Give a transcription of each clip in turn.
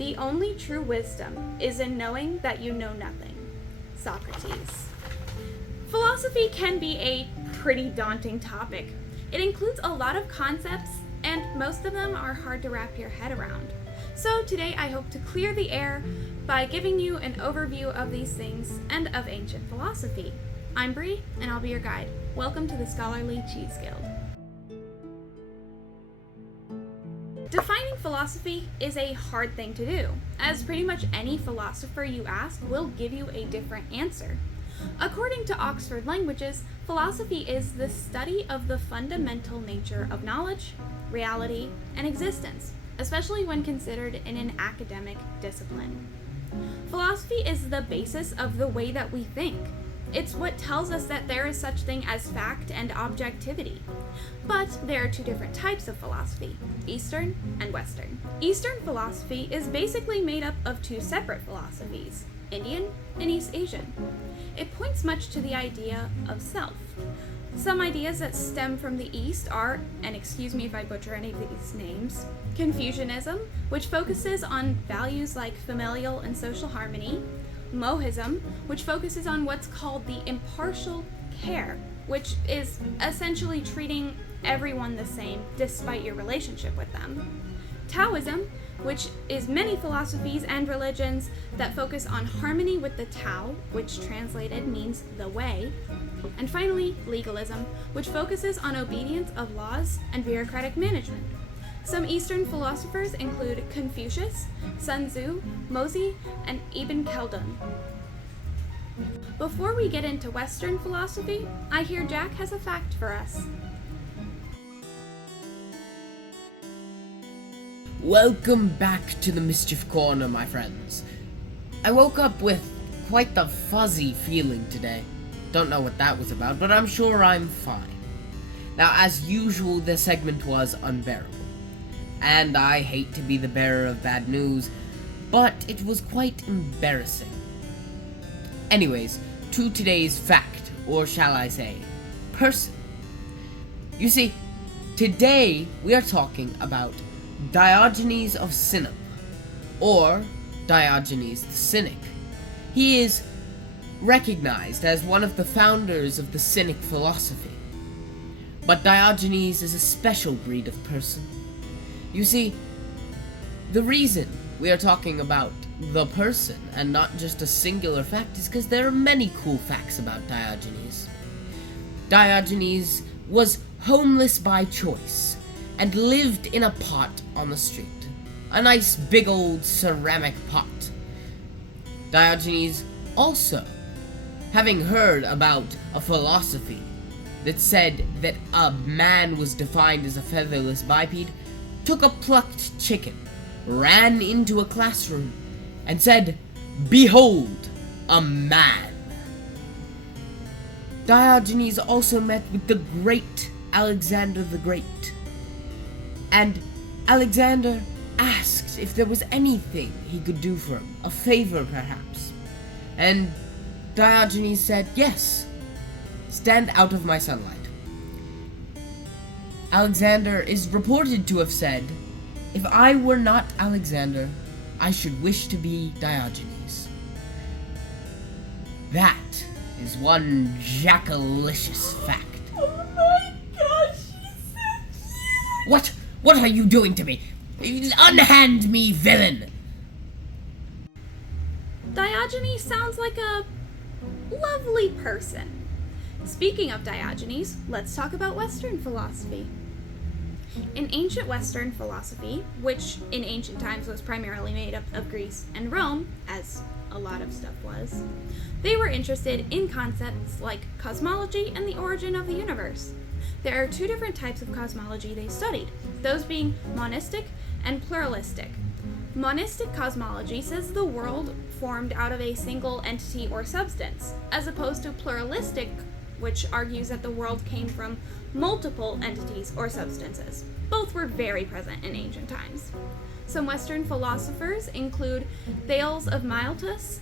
The only true wisdom is in knowing that you know nothing. Socrates. Philosophy can be a pretty daunting topic. It includes a lot of concepts, and most of them are hard to wrap your head around. So today I hope to clear the air by giving you an overview of these things and of ancient philosophy. I'm Bree, and I'll be your guide. Welcome to the Scholarly Cheese Guild. Defining philosophy is a hard thing to do, as pretty much any philosopher you ask will give you a different answer. According to Oxford Languages, philosophy is the study of the fundamental nature of knowledge, reality, and existence, especially when considered in an academic discipline. Philosophy is the basis of the way that we think. It's what tells us that there is such thing as fact and objectivity. But there are two different types of philosophy, Eastern and Western. Eastern philosophy is basically made up of two separate philosophies, Indian and East Asian. It points much to the idea of self. Some ideas that stem from the East are, and excuse me if I butcher any of these names, Confucianism, which focuses on values like familial and social harmony, Mohism, which focuses on what's called the impartial care, which is essentially treating everyone the same despite your relationship with them, Taoism, which is many philosophies and religions that focus on harmony with the Tao, which translated means the way, and finally, legalism, which focuses on obedience of laws and bureaucratic management. Some Eastern philosophers include Confucius, Sun Tzu, Mozi, and Ibn Khaldun. Before we get into Western philosophy, I hear Jack has a fact for us. Welcome back to the Mischief Corner, my friends. I woke up with quite the fuzzy feeling today. Don't know what that was about, but I'm sure I'm fine. Now, as usual, this segment was unbearable. And I hate to be the bearer of bad news, but it was quite embarrassing. Anyways, to today's fact, or shall I say, person. You see, today we are talking about Diogenes of Sinope, or Diogenes the Cynic. He is recognized as one of the founders of the Cynic philosophy. But Diogenes is a special breed of person. You see, the reason we are talking about the person and not just a singular fact is because there are many cool facts about Diogenes. Diogenes was homeless by choice and lived in a pot on the street. A nice big old ceramic pot. Diogenes also, having heard about a philosophy that said that a man was defined as a featherless biped, took a plucked chicken, ran into a classroom, and said, "Behold, a man." Diogenes also met with the great Alexander the Great, and Alexander asked if there was anything he could do for him, a favor perhaps, and Diogenes said, "Yes, stand out of my sunlight." Alexander is reported to have said, "If I were not Alexander, I should wish to be Diogenes." That is one jackalicious fact. Oh my gosh, she's so cute! What are you doing to me? Unhand me, villain! Diogenes sounds like a lovely person. Speaking of Diogenes, let's talk about Western philosophy. In ancient Western philosophy, which in ancient times was primarily made up of Greece and Rome, as a lot of stuff was, they were interested in concepts like cosmology and the origin of the universe. There are two different types of cosmology they studied, those being monistic and pluralistic. Monistic cosmology says the world formed out of a single entity or substance, as opposed to pluralistic, which argues that the world came from multiple entities or substances. Both were very present in ancient times. Some Western philosophers include Thales of Miletus,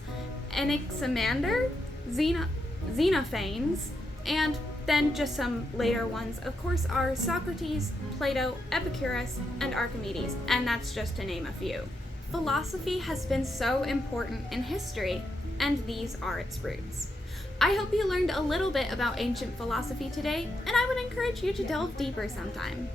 Anaximander, Xenophanes, and then just some later ones, of course, are Socrates, Plato, Epicurus, and Archimedes, and that's just to name a few. philosophy has been so important in history, and these are its roots. I hope you learned a little bit about ancient philosophy today, and I would encourage you to delve deeper sometime.